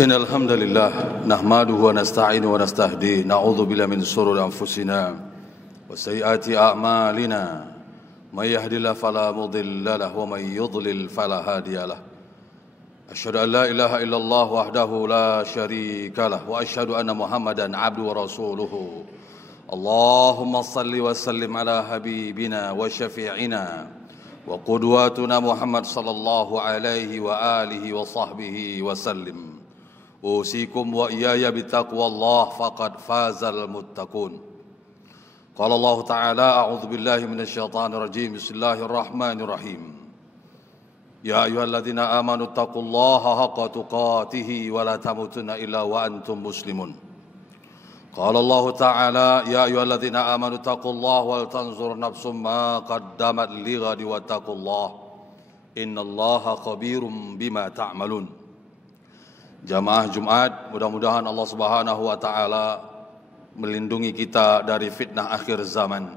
إن الحمد لله نحمده ونستعينه ونستهديه نعوذ بالله من شرور أنفسنا وسيئات أعمالنا من يهد الله فلا مضل له ومن يضلل فلا هادي له أشهد أن لا إله إلا الله وحده لا شريك له وأشهد أن محمدا عبده ورسوله اللهم صل وسلم على حبيبنا وشفيعنا وقدواتنا محمد صلى الله عليه وآله وصحبه وسلم أوصيكم وإياي بتقوى الله فقد فاز المتقون قال الله تعالى أعوذ بالله من الشيطان الرجيم بسم الله الرحمن الرحيم يا أيها الذين آمنوا اتقوا الله حق تقاته ولا تموتن إلا وأنتم مسلمون قال الله تعالى يا أيها الذين آمنوا اتقوا الله ولتنظر نفس ما قدمت لغد واتقوا الله إن الله خبير بما تعملون. Jamaah Jumat, mudah-mudahan Allah Subhanahu wa taala melindungi kita dari fitnah akhir zaman.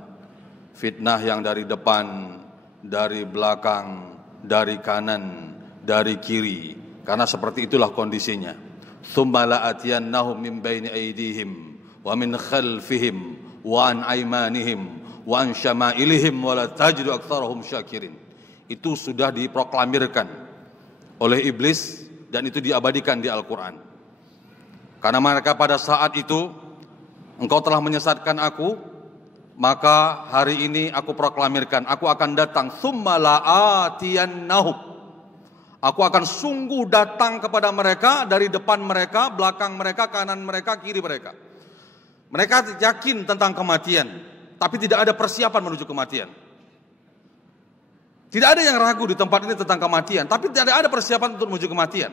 Fitnah yang dari depan, dari belakang, dari kanan, dari kiri. Karena seperti itulah kondisinya. Tsumma la'atiyannahum min baini aydihim wa min khalfihim wa an aymanihim wa an syama'ilihim wa la tajidu aktsarahum syakirin. Itu sudah diproklamirkan oleh iblis dan itu diabadikan di Al-Quran. Karena mereka pada saat itu, engkau telah menyesatkan aku, maka hari ini aku proklamirkan, aku akan datang, tsumma la'atiyannahum. Aku akan sungguh datang kepada mereka, dari depan mereka, belakang mereka, kanan mereka, kiri mereka. Mereka yakin tentang kematian, tapi tidak ada persiapan menuju kematian. Tidak ada yang ragu di tempat ini tentang kematian, tapi tidak ada persiapan untuk menuju kematian.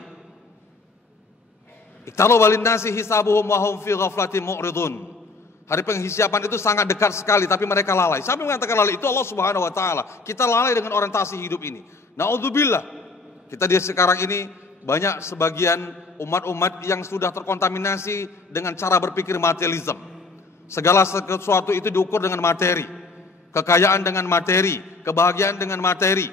Iqtalu walinnasi hisabuhum wa hum fi ghaflatin mu'ridun. Hari penghisapan itu sangat dekat sekali, tapi mereka lalai. Siapa yang mengatakan lalai? Itu Allah Subhanahu wa taala. Kita lalai dengan orientasi hidup ini. Naudzubillah. Kita di sekarang ini banyak sebagian umat-umat yang sudah terkontaminasi dengan cara berpikir materialisme. Segala sesuatu itu diukur dengan materi. Kekayaan dengan materi, kebahagiaan dengan materi.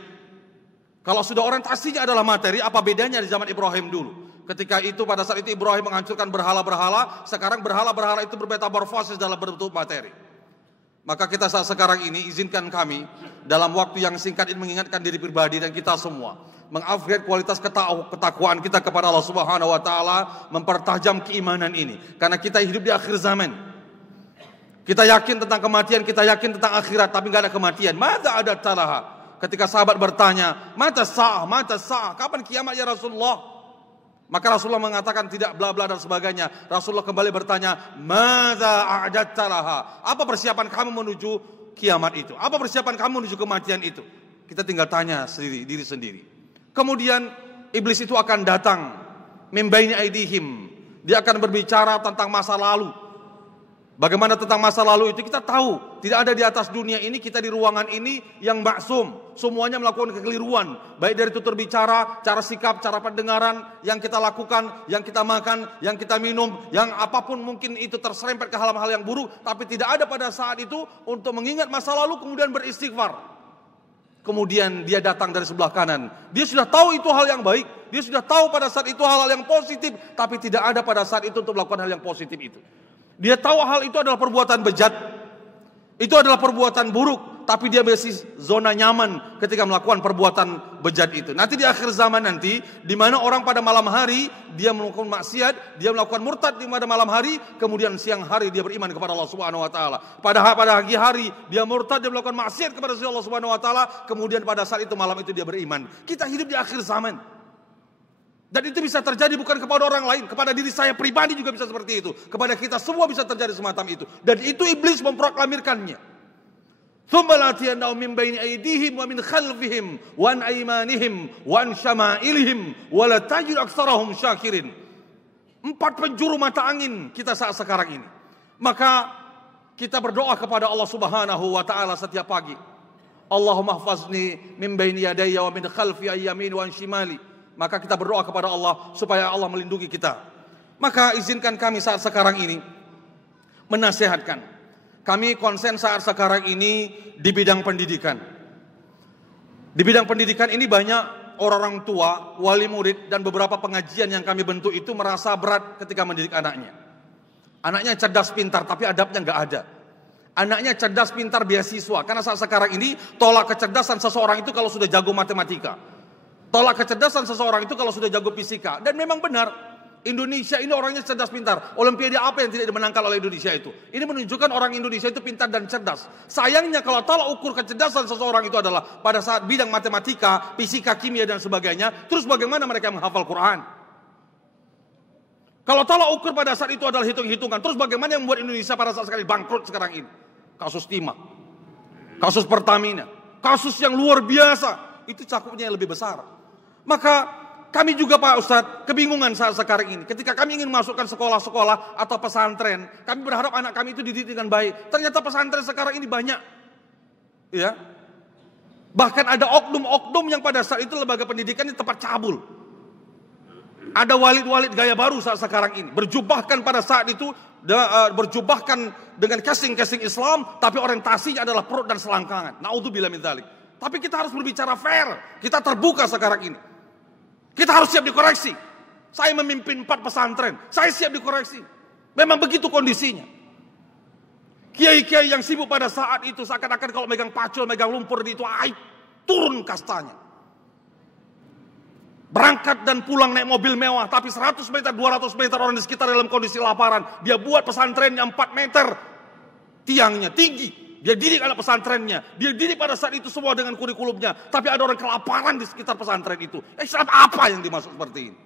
Kalau sudah orientasinya adalah materi, apa bedanya di zaman Ibrahim dulu? Ketika itu pada saat itu Ibrahim menghancurkan berhala-berhala, sekarang berhala-berhala itu bermetamorfosis dalam bentuk materi. Maka kita saat sekarang ini izinkan kami dalam waktu yang singkat ini mengingatkan diri pribadi dan kita semua, mengupgrade kualitas ketakwaan kita kepada Allah Subhanahu wa taala, mempertajam keimanan ini. Karena kita hidup di akhir zaman. Kita yakin tentang kematian, kita yakin tentang akhirat, tapi enggak ada kematian. Mada ada talaha? Ketika sahabat bertanya, mata sah, kapan kiamat ya Rasulullah? Maka Rasulullah mengatakan tidak bla bla dan sebagainya. Rasulullah kembali bertanya, mada a'dat talaha? Apa persiapan kamu menuju kiamat itu? Apa persiapan kamu menuju kematian itu? Kita tinggal tanya sendiri, diri sendiri. Kemudian iblis itu akan datang, min baini aidihim. Dia akan berbicara tentang masa lalu. Bagaimana tentang masa lalu itu kita tahu. Tidak ada di atas dunia ini, kita di ruangan ini yang maksum. Semuanya melakukan kekeliruan. Baik dari tutur bicara, cara sikap, cara pendengaran. Yang kita lakukan, yang kita makan, yang kita minum. Yang apapun mungkin itu terserempet ke hal-hal yang buruk. Tapi tidak ada pada saat itu untuk mengingat masa lalu kemudian beristighfar. Kemudian dia datang dari sebelah kanan. Dia sudah tahu itu hal yang baik. Dia sudah tahu pada saat itu hal-hal yang positif. Tapi tidak ada pada saat itu untuk melakukan hal yang positif itu. Dia tahu hal itu adalah perbuatan bejat. Itu adalah perbuatan buruk. Tapi dia masih zona nyaman ketika melakukan perbuatan bejat itu. Nanti di akhir zaman nanti, di mana orang pada malam hari, dia melakukan maksiat, dia melakukan murtad pada malam hari, kemudian siang hari dia beriman kepada Allah Subhanahu wa taala. Pada pagi hari dia murtad, dia melakukan maksiat kepada Allah Subhanahu wa taala, kemudian pada saat itu malam itu dia beriman. Kita hidup di akhir zaman. Dan itu bisa terjadi bukan kepada orang lain, kepada diri saya pribadi juga bisa seperti itu. Kepada kita semua bisa terjadi semacam itu. Dan itu iblis memproklamirkannya. Tsumma la'atiyannahum min baini aydihim wa min khalfihim wa an aymanihim wa an syama'ilihim wa la tajidu aktsarahum syakirin. 4 penjuru mata angin kita saat sekarang ini. Maka kita berdoa kepada Allah Subhanahu wa taala setiap pagi. Allahumma hfazni min baini yadayya wa min khalfi ayyamin wa an shimali. Maka kita berdoa kepada Allah supaya Allah melindungi kita. Maka izinkan kami saat sekarang ini menasihatkan. Kami konsen saat sekarang ini di bidang pendidikan. Di bidang pendidikan ini banyak orang tua, wali murid, dan beberapa pengajian yang kami bentuk itu merasa berat ketika mendidik anaknya. Anaknya cerdas pintar, tapi adabnya nggak ada. Anaknya cerdas pintar beasiswa, karena saat sekarang ini tolak kecerdasan seseorang itu kalau sudah jago matematika. Tolak kecerdasan seseorang itu kalau sudah jago fisika. Dan memang benar, Indonesia ini orangnya cerdas pintar. Olimpiade apa yang tidak dimenangkan oleh Indonesia itu? Ini menunjukkan orang Indonesia itu pintar dan cerdas. Sayangnya kalau tolak ukur kecerdasan seseorang itu adalah pada saat bidang matematika, fisika, kimia dan sebagainya, terus bagaimana mereka menghafal Quran? Kalau tolak ukur pada saat itu adalah hitung-hitungan, terus bagaimana yang membuat Indonesia pada saat sekali bangkrut sekarang ini? Kasus timah, kasus Pertamina, kasus yang luar biasa, itu cakupnya yang lebih besar. Maka kami juga Pak Ustadz kebingungan saat sekarang ini. Ketika kami ingin masukkan sekolah-sekolah atau pesantren, kami berharap anak kami itu dididik dengan baik. Ternyata pesantren sekarang ini banyak, ya. Bahkan ada oknum-oknum yang pada saat itu lembaga pendidikan ini tempat cabul. Ada walid-walid gaya baru saat sekarang ini, berjubahkan pada saat itu, berjubahkan dengan casing-casing Islam, tapi orientasinya adalah perut dan selangkangan. Naudzubillah min dzalik. Tapi kita harus berbicara fair. Kita terbuka sekarang ini. Kita harus siap dikoreksi. Saya memimpin 4 pesantren, saya siap dikoreksi. Memang begitu kondisinya. Kiai-kiai yang sibuk pada saat itu seakan-akan kalau megang pacul, megang lumpur itu aib, turun kastanya. Berangkat dan pulang naik mobil mewah, tapi 100 meter, 200 meter orang di sekitar dalam kondisi laparan. Dia buat pesantrennya 4 meter tiangnya, tinggi. Dia didik anak pesantrennya. Dia didik pada saat itu semua dengan kurikulumnya. Tapi ada orang kelaparan di sekitar pesantren itu. Islam apa yang dimaksud seperti ini?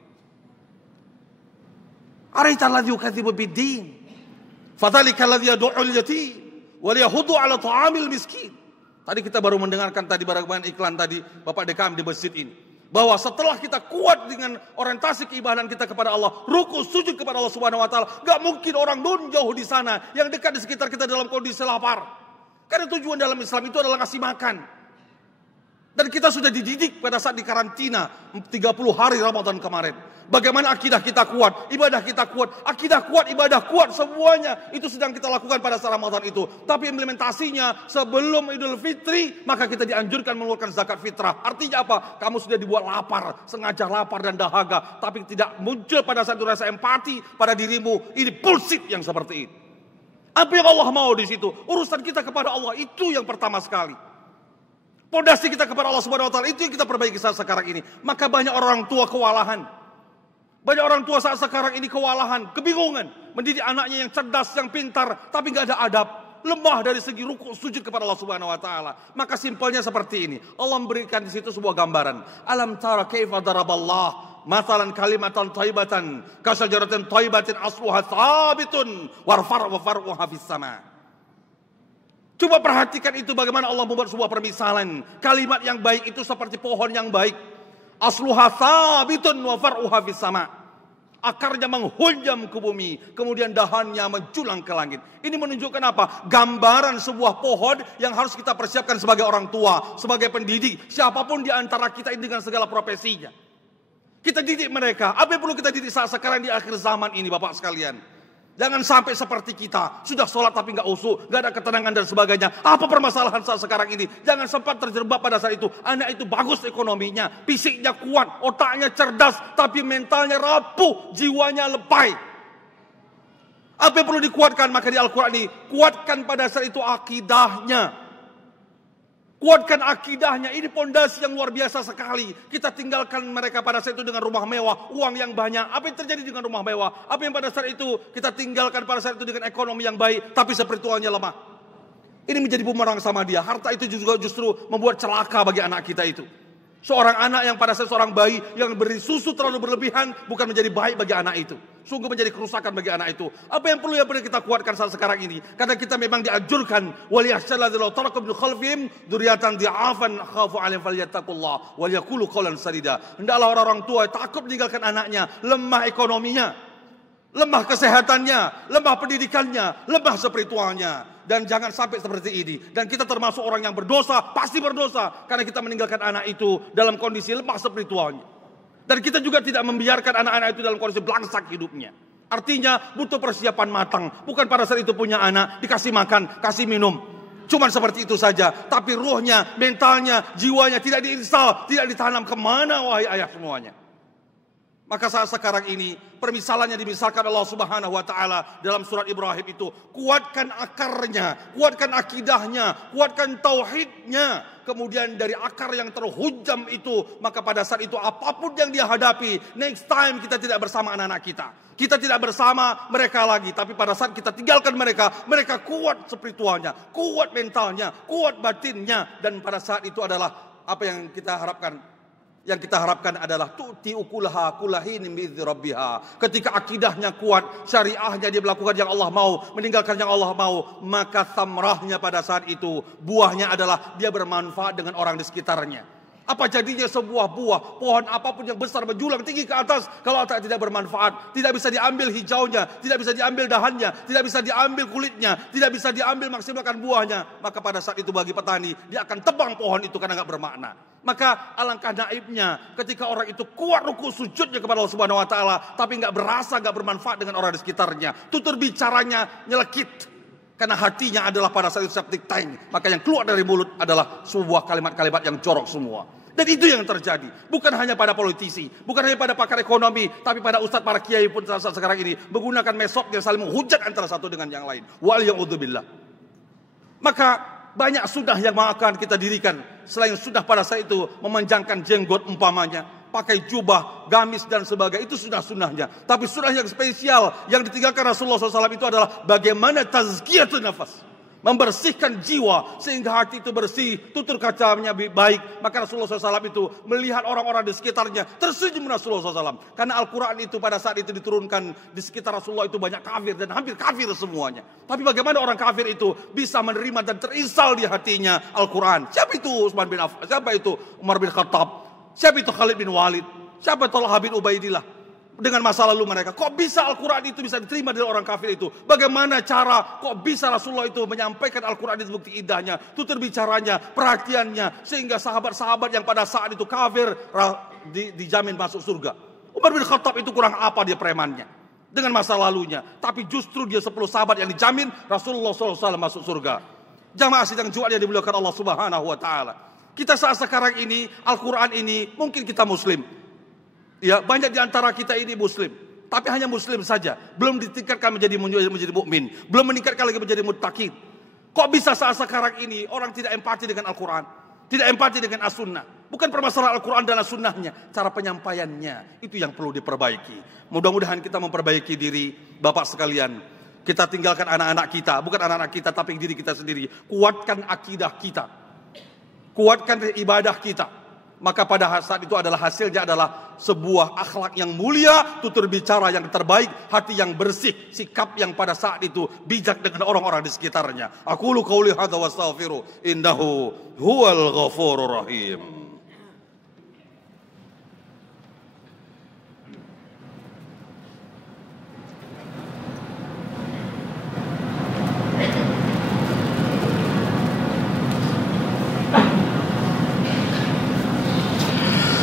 Araita alladzi yukadzibu bid-din. Fadzalika alladzi yad'ul yatim wa yahudu 'ala ta'amil miskin. Tadi kita baru mendengarkan tadi barang iklan tadi Bapak DKM di masjid ini. Bahwa setelah kita kuat dengan orientasi keibadah kita kepada Allah, ruku sujud kepada Allah Subhanahu wa taala, enggak mungkin orang nun jauh di sana yang dekat di sekitar kita dalam kondisi lapar. Karena tujuan dalam Islam itu adalah ngasih makan. Dan kita sudah dididik pada saat di karantina 30 hari Ramadan kemarin. Bagaimana akidah kita kuat, ibadah kita kuat, akidah kuat, ibadah kuat, semuanya itu sedang kita lakukan pada saat Ramadan itu. Tapi implementasinya sebelum Idul Fitri, maka kita dianjurkan mengeluarkan zakat fitrah. Artinya apa? Kamu sudah dibuat lapar, sengaja lapar dan dahaga, tapi tidak muncul pada saat itu rasa empati pada dirimu. Ini bullshit yang seperti ini. Apa yang Allah mau di situ? Urusan kita kepada Allah itu yang pertama sekali. Pondasi kita kepada Allah Subhanahu wa taala itu yang kita perbaiki saat sekarang ini. Maka banyak orang tua kewalahan. Banyak orang tua saat sekarang ini kewalahan, kebingungan mendidik anaknya yang cerdas, yang pintar, tapi enggak ada adab. Lemah dari segi ruku sujud kepada Allah Subhanahu wa taala. Maka simpelnya seperti ini. Allah memberikan di situ sebuah gambaran. Alam tara kaifa daraballah masalan kalimatan thaibatan kasajaratin thaibatin asluha tsabitun wa far'uha fis sama. Coba perhatikan itu bagaimana Allah membuat sebuah permisalan. Kalimat yang baik itu seperti pohon yang baik. Asluha tsabitun wa far'uha fis sama. Akarnya menghunjam ke bumi, kemudian dahannya menjulang ke langit. Ini menunjukkan apa? Gambaran sebuah pohon yang harus kita persiapkan sebagai orang tua, sebagai pendidik, siapapun di antara kita ini dengan segala profesinya. Kita didik mereka. Apa yang perlu kita didik saat sekarang di akhir zaman ini, Bapak sekalian? Jangan sampai seperti kita. Sudah sholat tapi gak usuh, gak ada ketenangan dan sebagainya. Apa permasalahan saat sekarang ini? Jangan sempat terjebak pada saat itu. Anak itu bagus ekonominya, fisiknya kuat, otaknya cerdas, tapi mentalnya rapuh, jiwanya lebay. Apa yang perlu dikuatkan? Maka di Al-Quran ini, kuatkan pada saat itu akidahnya. Kuatkan akidahnya, ini pondasi yang luar biasa sekali. Kita tinggalkan mereka pada saat itu dengan rumah mewah, uang yang banyak. Apa yang terjadi dengan rumah mewah? Apa yang pada saat itu kita tinggalkan pada saat itu dengan ekonomi yang baik, tapi spiritualnya lemah. Ini menjadi bumerang sama dia. Harta itu juga justru membuat celaka bagi anak kita itu. Seorang anak yang pada saat seorang bayi yang beri susu terlalu berlebihan bukan menjadi baik bagi anak itu. Sungguh menjadi kerusakan bagi anak itu. Apa yang perlu kita kuatkan saat sekarang ini? Karena kita memang dianjurkan waliyahsyalladzina tarakum bi khalfihim dzurriatan dhi'afan khafu 'alaihim falyattaqullah wal yaqulu qawlan sadida. Hendaklah orang-orang tua takut meninggalkan anaknya, lemah ekonominya, lemah kesehatannya, lemah pendidikannya, lemah spiritualnya. Dan jangan sampai seperti ini. Dan kita termasuk orang yang berdosa, pasti berdosa. Karena kita meninggalkan anak itu dalam kondisi lemah spiritualnya. Dan kita juga tidak membiarkan anak-anak itu dalam kondisi belangsak hidupnya. Artinya butuh persiapan matang. Bukan pada saat itu punya anak, dikasih makan, kasih minum. Cuman seperti itu saja, tapi ruhnya, mentalnya, jiwanya tidak diinstal, tidak ditanam. Kemana wahai ayah semuanya? Maka saat sekarang ini permisalannya dimisalkan Allah Subhanahu wa taala dalam surat Ibrahim itu, kuatkan akarnya, kuatkan akidahnya, kuatkan tauhidnya. Kemudian dari akar yang terhujam itu, maka pada saat itu apapun yang dia hadapi, next time kita tidak bersama anak-anak kita. Kita tidak bersama mereka lagi, tapi pada saat kita tinggalkan mereka, mereka kuat spiritualnya, kuat mentalnya, kuat batinnya, dan pada saat itu adalah apa yang kita harapkan. Yang kita harapkan adalah tu'ti ukulaha kulahin bi'izni rabbiha. Ketika akidahnya kuat, syariahnya dia melakukan yang Allah mau, meninggalkan yang Allah mau, maka samrahnya pada saat itu, buahnya adalah dia bermanfaat dengan orang di sekitarnya. Apa jadinya sebuah buah, pohon apapun yang besar menjulang tinggi ke atas, kalau tidak bermanfaat, tidak bisa diambil hijaunya, tidak bisa diambil dahannya, tidak bisa diambil kulitnya, tidak bisa diambil maksimalkan buahnya, maka pada saat itu bagi petani, dia akan tebang pohon itu karena nggak bermakna. Maka alangkah naibnya ketika orang itu kuat ruku sujudnya kepada Allah Subhanahu wa taala, tapi nggak berasa, nggak bermanfaat dengan orang di sekitarnya. Tutur bicaranya nyelekit. Karena hatinya adalah pada saat itu septic tank. Maka yang keluar dari mulut adalah sebuah kalimat-kalimat yang jorok semua. Dan itu yang terjadi. Bukan hanya pada politisi, bukan hanya pada pakar ekonomi, tapi pada ustadz, para kiai pun saat sekarang ini menggunakan metode yang saling menghujat antara satu dengan yang lain. Wa'aliyahudzubillah. Maka banyak sunnah yang akan kita dirikan. Selain sunnah pada saat itu memanjangkan jenggot umpamanya, pakai jubah, gamis dan sebagainya, itu sunnah-sunnahnya. Tapi sunnah yang spesial yang ditinggalkan Rasulullah SAW itu adalah bagaimana tazkiyatun nafas, membersihkan jiwa sehingga hati itu bersih, tutur katanya baik. Maka Rasulullah SAW itu melihat orang-orang di sekitarnya tersenyum Rasulullah SAW. Karena Al-Quran itu pada saat itu diturunkan di sekitar Rasulullah itu banyak kafir dan hampir kafir semuanya. Tapi bagaimana orang kafir itu bisa menerima dan terinstal di hatinya Al-Quran? Siapa itu Utsman bin Affan? Siapa itu Umar bin Khattab? Siapa itu Khalid bin Walid? Siapa Talha bin Ubaidillah? Dengan masa lalu mereka, kok bisa Al-Quran itu bisa diterima dari orang kafir itu? Bagaimana cara, kok bisa Rasulullah itu menyampaikan Al-Quran itu bukti indahnya, tutur bicaranya, perhatiannya, sehingga sahabat-sahabat yang pada saat itu kafir dijamin masuk surga. Umar bin Khattab itu kurang apa dia premannya dengan masa lalunya, tapi justru dia 10 sahabat yang dijamin Rasulullah SAW masuk surga. Jamaah sidang Jumat yang dimuliakan Allah Subhanahu wa taala. Kita saat sekarang ini, Al-Quran ini, mungkin kita muslim. Ya, banyak di antara kita ini muslim. Tapi hanya muslim saja. Belum ditingkatkan menjadi mukmin. Belum meningkatkan lagi menjadi muttaqin. Kok bisa saat sekarang ini orang tidak empati dengan Al-Quran? Tidak empati dengan As-Sunnah. Bukan permasalahan Al-Quran dan As-Sunnahnya. Cara penyampaiannya, itu yang perlu diperbaiki. Mudah-mudahan kita memperbaiki diri, Bapak sekalian. Kita tinggalkan anak-anak kita. Bukan anak-anak kita, tapi diri kita sendiri. Kuatkan akidah kita. Kuatkan ibadah kita. Maka pada saat itu adalah hasilnya adalah sebuah akhlak yang mulia, tutur bicara yang terbaik, hati yang bersih, sikap yang pada saat itu bijak dengan orang-orang di sekitarnya. Aqulu qauli hadza wa astaghfiru innahu huwal ghafurur rahim.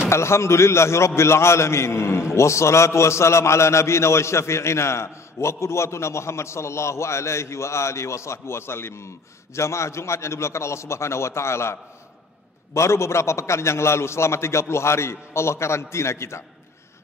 Alhamdulillahi Rabbil Alamin. Wassalatu wassalam ala nabiyina wa syafi'ina wa qudwatuna Muhammad sallallahu alaihi wa alihi wa sahbihi wasallim. Jamaah Jumat yang dimuliakan Allah Subhanahu wa taala. Baru beberapa pekan yang lalu, selama 30 hari Allah karantina kita.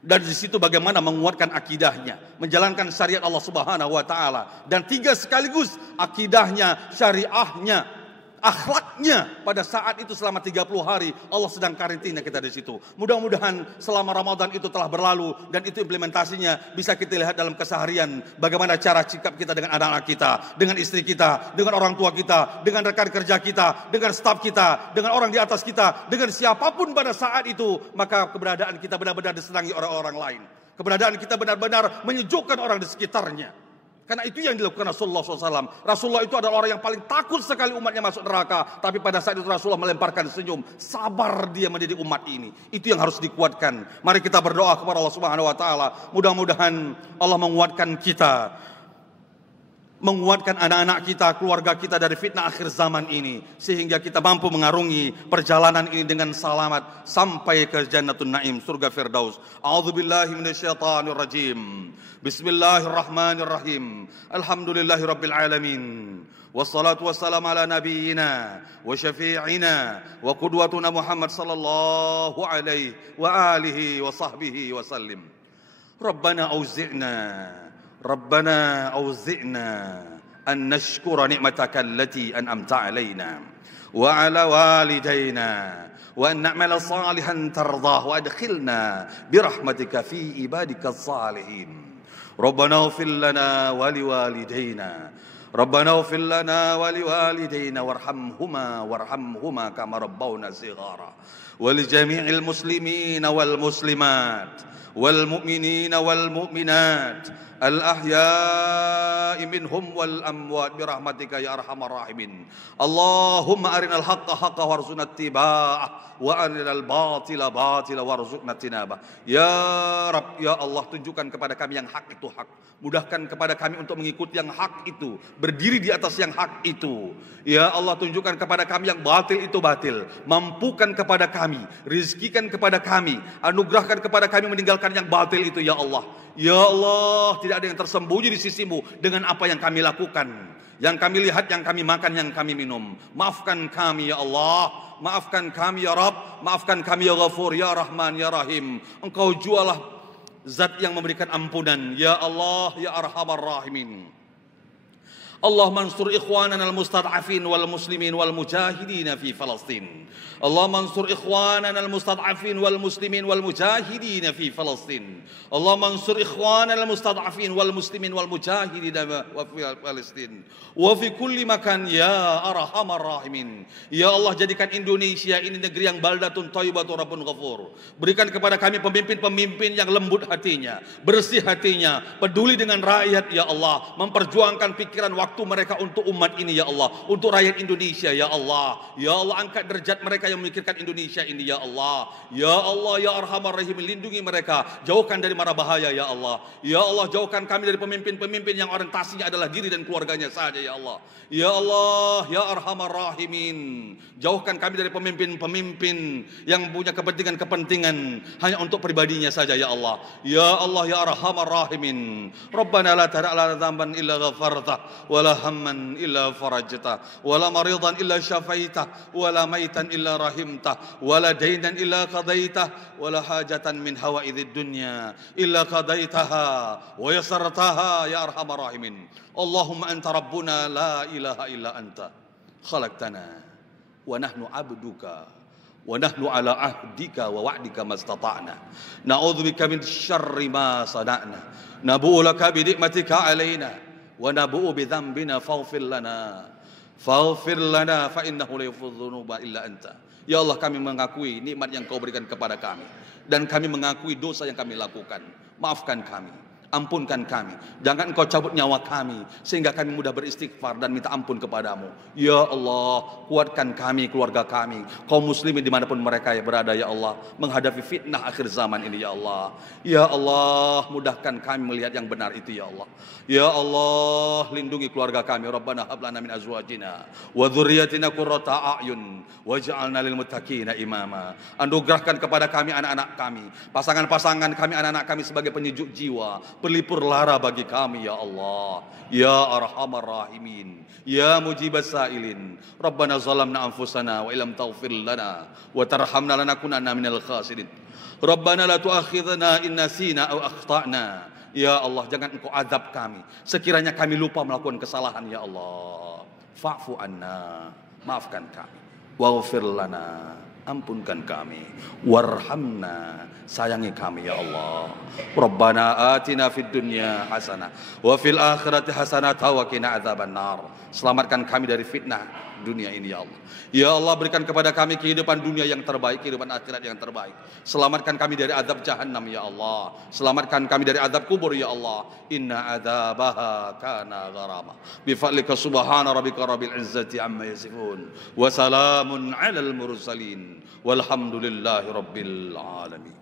Dan di situ bagaimana menguatkan akidahnya, menjalankan syariat Allah Subhanahu wa taala, dan 3 sekaligus akidahnya, syariahnya, akhlaknya. Pada saat itu selama 30 hari Allah sedang karantina kita di situ. Mudah-mudahan selama Ramadan itu telah berlalu dan itu implementasinya bisa kita lihat dalam keseharian. Bagaimana cara sikap kita dengan anak-anak kita, dengan istri kita, dengan orang tua kita, dengan rekan kerja kita, dengan staf kita, dengan orang di atas kita, dengan siapapun pada saat itu. Maka keberadaan kita benar-benar disenangi orang-orang lain. Keberadaan kita benar-benar menyejukkan orang di sekitarnya. Karena itu yang dilakukan Rasulullah SAW. Rasulullah itu adalah orang yang paling takut sekali umatnya masuk neraka. Tapi pada saat itu Rasulullah melemparkan senyum. Sabar dia menjadi umat ini. Itu yang harus dikuatkan. Mari kita berdoa kepada Allah Subhanahu wa taala. Mudah-mudahan Allah menguatkan kita. menguatkan anak-anak kita, keluarga kita dari fitnah akhir zaman ini, sehingga kita mampu mengarungi perjalanan ini dengan selamat sampai ke Jannatul Naim, surga Firdaus. A'udzubillahi minasyaitonir rajim. Bismillahirrahmanirrahim. Alhamdulillahirabbil alamin. Wassalatu wassalamu ala nabiyyina wa syafi'ina wa qudwatuna Muhammad sallallahu alaihi wa alihi wa sahbihi wa sallim. Rabbana أوزئنا أن نشكر نعمتك التي أنعمت علينا وعلى والدينا وأن نعمل صالحا ترضاه وأدخلنا برحمتك في عبادك الصالحين. ربنا اغفر لنا ولوالدينا وارحمهما كما ربونا صغارا ولجميع المسلمين والمسلمات والمؤمنين والمؤمنات الأحياء منهم والأموات برحمتك يا أرحم الراحمين. اللهم أرنا الحق حقا وارزقنا اتباعه وأرنا الباطل باطلا وارزقنا اجتنابه. Ya Rabb, ya Allah, tunjukkan kepada kami yang hak itu hak. Mudahkan kepada kami untuk mengikuti yang hak itu, berdiri di atas yang hak itu. Ya Allah, tunjukkan kepada kami yang batil itu batil. Mampukan kepada kami, rizkikan kepada kami, anugerahkan kepada kami meninggalkan yang batil itu ya Allah. Ya Allah, tidak ada yang tersembunyi di sisimu dengan apa yang kami lakukan, yang kami lihat, yang kami makan, yang kami minum. Maafkan kami ya Allah, maafkan kami ya Rabb, maafkan kami ya Ghafur, ya Rahman, ya Rahim. Engkau jualah zat yang memberikan ampunan, ya Allah, ya Arhamar Rahimin. Allah mansur ikhwanana al-mustad'afin wal muslimin wal mujahidin fi Palestin. Allah mansur ikhwanana al-mustad'afin wal muslimin wal mujahidin fi Palestin. Allah mansur ikhwanana al-mustad'afin wal muslimin wal mujahidin fi Palestin. Wa fi kulli makan ya arhamar rahimin. Ya Allah, jadikan Indonesia ini negeri yang baldatun thayyibatun rabbun ghafur. Berikan kepada kami pemimpin-pemimpin yang lembut hatinya, bersih hatinya, peduli dengan rakyat ya Allah, memperjuangkan pikiran waktu mereka untuk umat ini ya Allah, untuk rakyat Indonesia ya Allah. Ya Allah, angkat derajat mereka yang memikirkan Indonesia ini ya Allah. Ya Allah, ya Arhamar Rahim, lindungi mereka, jauhkan dari mara bahaya ya Allah. Ya Allah, jauhkan kami dari pemimpin-pemimpin yang orientasinya adalah diri dan keluarganya saja ya Allah. Ya Allah, ya Arhamar Rahimin, jauhkan kami dari pemimpin-pemimpin yang punya kepentingan-kepentingan hanya untuk pribadinya saja ya Allah. Ya Allah, ya Arhamar Rahimin. Rabbana la tada' lana dhanban illa ghafartah ولا هما إلا فرجته ولا مريضا إلا شفيته ولا ميتا إلا رحمته ولا دينا إلا قضيته ولا حاجة من حوائج الدنيا إلا قضيتها ويسرتها يا أرحم الراحمين. اللهم أنت ربنا لا إله إلا أنت خلقتنا ونحن عبدك ونحن على عهدك ووعدك ما استطعنا نعوذ بك من شر ما صنعنا نبوء لك بنعمتك علينا ونبوء بذنبنا فاغفر لنا فإنه لا يغفر الذنوب إلا أنت. Ya Allah, kami mengakui nikmat yang Kau berikan kepada kami, dan kami mengakui dosa yang kami lakukan. Maafkan kami, ampunkan kami. Jangan Engkau cabut nyawa kami sehingga kami mudah beristighfar dan minta ampun kepadamu. Ya Allah, kuatkan kami, keluarga kami, kaum muslimin dimanapun mereka yang berada ya Allah, menghadapi fitnah akhir zaman ini ya Allah. Ya Allah, mudahkan kami melihat yang benar itu ya Allah. Ya Allah, lindungi keluarga kami. Rabbana hab lana min azwajina wa dzurriyyatina qurrata a'yun waj'alna lil muttaqina imama. Anugerahkan kepada kami anak-anak kami, pasangan-pasangan kami, anak-anak kami sebagai penyejuk jiwa, pelipur lara bagi kami ya Allah. Ya Arhamar Rahimin, ya Mujibas Sa'ilin. Rabbana zalamna anfusana wa illam taghfir lana wa tarhamna lanakunanna minal khasirin. Rabbana la tu'akhidhna in nasina aw akhtana. Ya Allah, jangan Engkau azab kami sekiranya kami lupa melakukan kesalahan ya Allah. Fa'fu anna, maafkan kami. Waghfir lana, ampunkan kami. Warhamna, sayangi kami ya Allah. Rabbana atina fid dunya hasanah wa fil akhirati hasanah wa qina adzabannar. Selamatkan kami dari fitnah dunia ini ya Allah. Ya Allah, berikan kepada kami kehidupan dunia yang terbaik, kehidupan akhirat yang terbaik. Selamatkan kami dari azab jahannam ya Allah. Selamatkan kami dari azab kubur ya Allah. Inna adzabaha kana gharama. Bi fadlika subhana rabbika rabbil izzati amma yasifun wa salamun alal mursalin walhamdulillahi rabbil alamin.